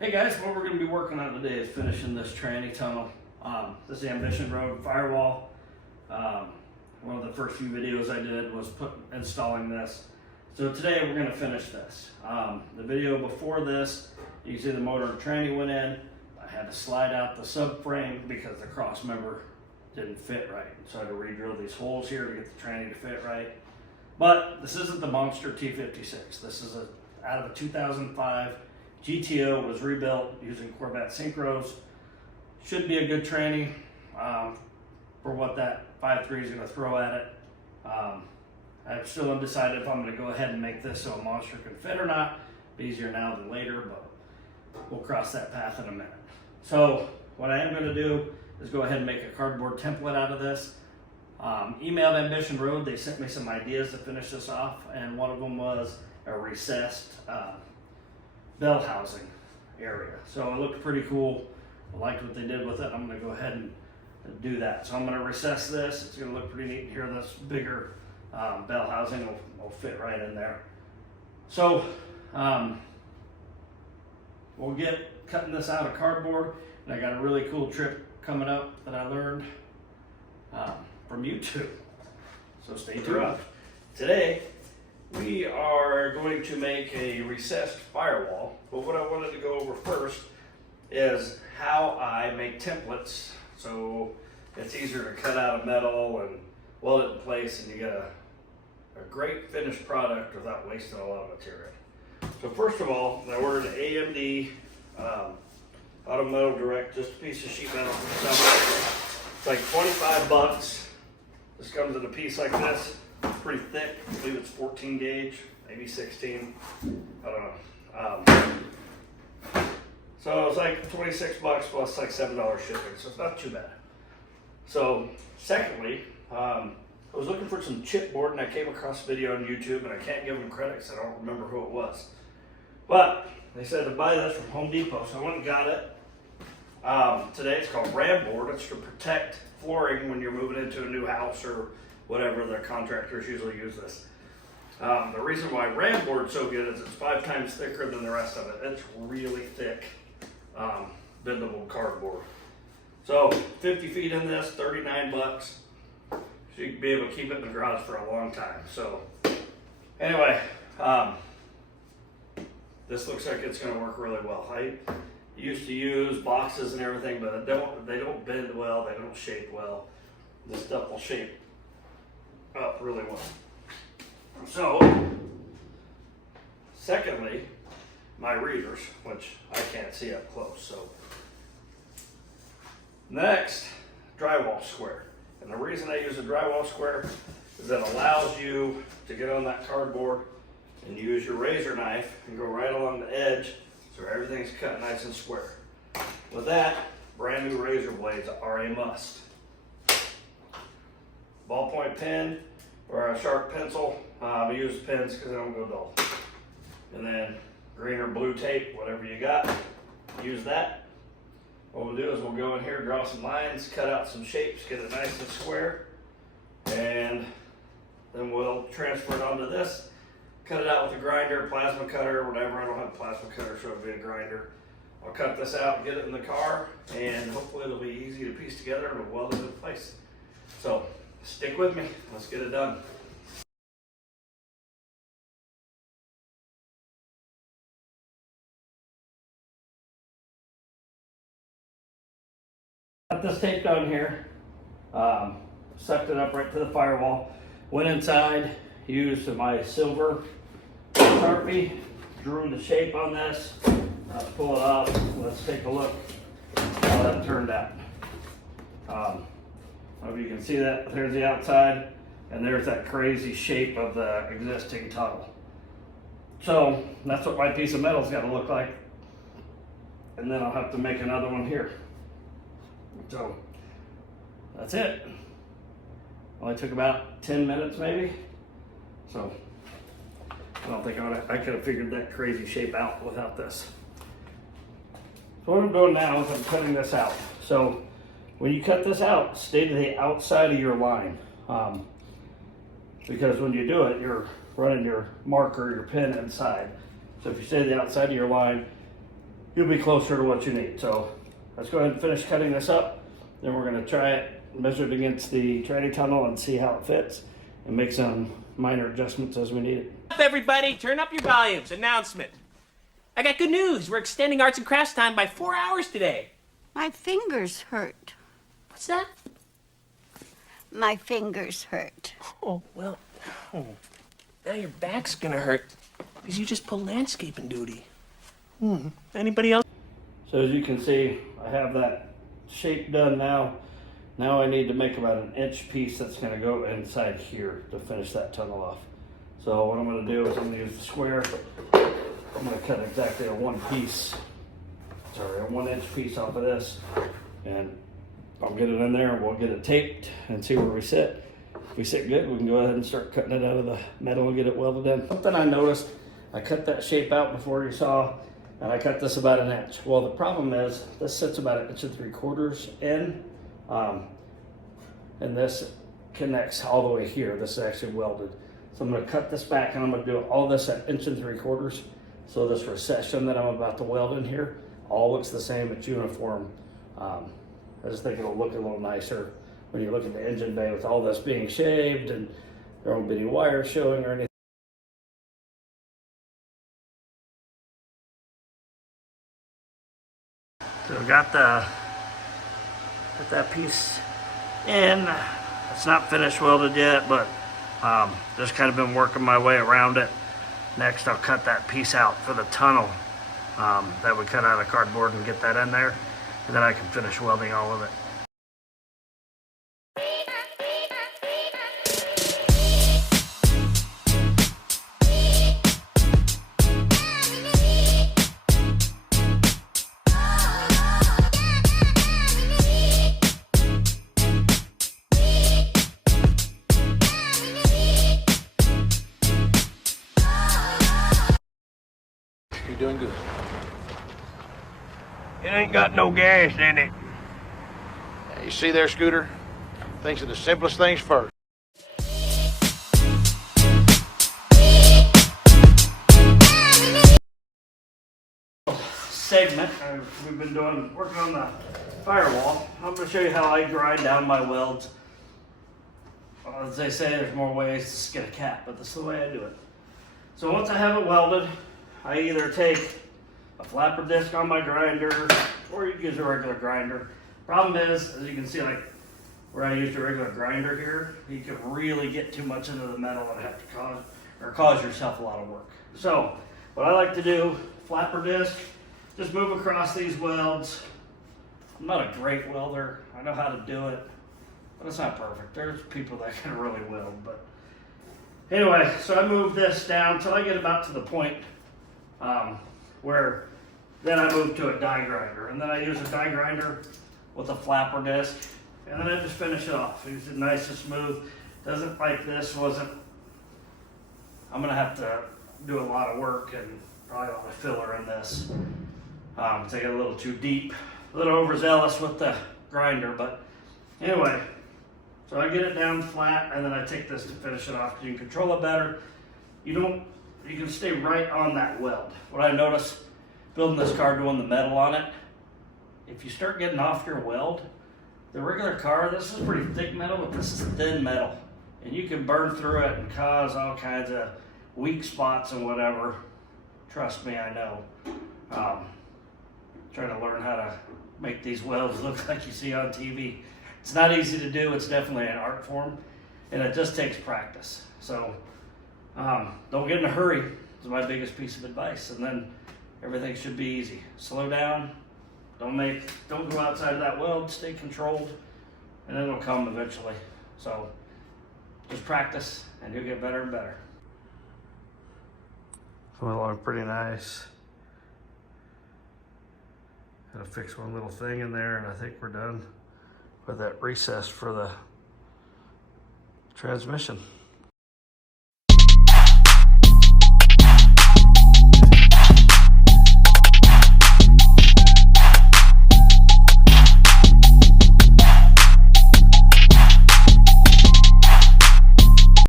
Hey guys, what we're going to be working on today is finishing this tranny tunnel. This is the Ambition Road Firewall. One of the first few videos I did was installing this. So today we're going to finish this. The video before this, you can see the motor and tranny went in. I had to slide out the subframe because the cross member didn't fit right. So I had to re-drill these holes here to get the tranny to fit right. But this isn't the monster T56. This is out of a 2005 GTO. Was rebuilt using Corvette synchros. Should be a good tranny for what that 5.3 is going to throw at it. I'm still undecided if I'm going to go ahead and make this so a monster can fit or not. Be easier now than later, but we'll cross that path in a minute. So what I am going to do is go ahead and make a cardboard template out of this. Emailed Ambition Road, they sent me some ideas to finish this off, and one of them was a recessed bell housing area. So it looked pretty cool. I liked what they did with it. I'm going to go ahead and do that. So I'm going to recess this. It's going to look pretty neat here. This bigger bell housing will fit right in there. So we'll get cutting this out of cardboard, and I got a really cool trick coming up that I learned from YouTube. So stay tuned. Today we are going to make a recessed firewall, but what I wanted to go over first is how I make templates so it's easier to cut out of metal and weld it in place, and you get a great finished product without wasting a lot of material. So first of all, I ordered an AMD Auto Metal Direct, just a piece of sheet metal from somewhere. It's like 25 bucks. This comes in a piece like this, pretty thick. I believe it's 14 gauge, maybe 16. I don't know. So it's like 26 bucks plus like $7 shipping, so it's not too bad. So secondly, I was looking for some chipboard and I came across a video on YouTube, and I can't give them credit because I don't remember who it was. But they said to buy this from Home Depot, so I went and got it. Today it's called Ram board. It's to protect flooring when you're moving into a new house or whatever. The contractors usually use this. The reason why Ram board's so good is it's 5 times thicker than the rest of it. It's really thick, bendable cardboard. So 50 feet in this, 39 bucks. So you can be able to keep it in the garage for a long time. So anyway, this looks like it's going to work really well. I used to use boxes and everything, but they don't bend well, they don't shape well. This stuff will shape up really well. So, secondly, my readers, which I can't see up close. So, next, drywall square. And the reason I use a drywall square is it allows you to get on that cardboard and use your razor knife and go right along the edge so everything's cut nice and square. With that, brand new razor blades are a must. Ballpoint pen or a sharp pencil. I use pens because they don't go dull. And then green or blue tape, whatever you got, use that. What we'll do is we'll go in here, draw some lines, cut out some shapes, get it nice and square, and then we'll transfer it onto this. Cut it out with a grinder, plasma cutter, whatever. I don't have a plasma cutter, so it'll be a grinder. I'll cut this out and get it in the car, and hopefully it'll be easy to piece together and weld it in place. So stick with me. Let's get it done. Got this taped on here. Sucked it up right to the firewall. Went inside, used my silver Sharpie, drew the shape on this. Let's pull it out. Let's take a look how that turned out. Hope you can see that. There's the outside, and there's that crazy shape of the existing tunnel. So that's what my piece of metal's got to look like. And then I'll have to make another one here. So that's it. Only took about 10 minutes maybe. So I don't think I could have figured that crazy shape out without this. So what I'm doing now is I'm cutting this out. So when you cut this out, stay to the outside of your line. Because when you do it, you're running your marker, your pen inside. So if you stay to the outside of your line, you'll be closer to what you need. So let's go ahead and finish cutting this up. Then we're gonna try it, measure it against the tranny tunnel and see how it fits and make some minor adjustments as we need it. Up everybody, turn up your volumes. Announcement. I got good news. We're extending arts and crafts time by 4 hours today. My fingers hurt. What's that? My fingers hurt. Oh, well, now your back's gonna hurt because you just pulled landscaping duty. Anybody else? So as you can see, I have that shape done now. Now I need to make about an inch piece that's gonna go inside here to finish that tunnel off. So what I'm gonna do is I'm gonna use the square. I'm gonna cut exactly a 1 inch piece off of this, and I'll get it in there and we'll get it taped and see where we sit. If we sit good, we can go ahead and start cutting it out of the metal and get it welded in. Something I noticed, I cut that shape out before you saw, and I cut this about an inch. Well, the problem is this sits about 1 3/4 in, and this connects all the way here. This is actually welded. So I'm gonna cut this back and I'm gonna do all this at 1 3/4. So this recession that I'm about to weld in here all looks the same, it's uniform. I just think it'll look a little nicer when you look at the engine bay with all this being shaved and there won't be any wires showing or anything. So got that piece in. It's not finished welded yet, but just kind of been working my way around it. Next, I'll cut that piece out for the tunnel that we cut out of cardboard and get that in there, and then I can finish welding all of it. You're doing good. It ain't got no gas in it. Yeah, you see there, Scooter? Thinks of the simplest things first. Segment, we've been working on the firewall. I'm going to show you how I grind down my welds. As they say, there's more ways to skin a cat, but this is the way I do it. So once I have it welded, I either take a flapper disc on my grinder, or you can use a regular grinder. Problem is, as you can see, like where I used a regular grinder here, you can really get too much into the metal and have to cause yourself a lot of work. So what I like to do, flapper disc, just move across these welds. I'm not a great welder. I know how to do it, but it's not perfect. There's people that can really weld, but anyway, so I move this down till I get about to the point where then I move to a die grinder, and then I use a die grinder with a flapper disc, and then I just finish it off. Use it nice and smooth. Doesn't like this wasn't. I'm gonna have to do a lot of work and probably a lot of filler in this. Take it a little too deep, a little overzealous with the grinder, but anyway. So I get it down flat, and then I take this to finish it off. You can control it better. You can stay right on that weld. What I noticed building this car, doing the metal on it, if you start getting off your weld, the regular car, this is pretty thick metal, but this is thin metal. And you can burn through it and cause all kinds of weak spots and whatever. Trust me, I know. Trying to learn how to make these welds look like you see on TV. It's not easy to do. It's definitely an art form, and it just takes practice. So don't get in a hurry is my biggest piece of advice, and then everything should be easy. Slow down. Don't go outside of that weld. Stay controlled, and it'll come eventually. So just practice, and you'll get better and better. Coming along pretty nice. Gotta fix one little thing in there, and I think we're done with that recess for the transmission.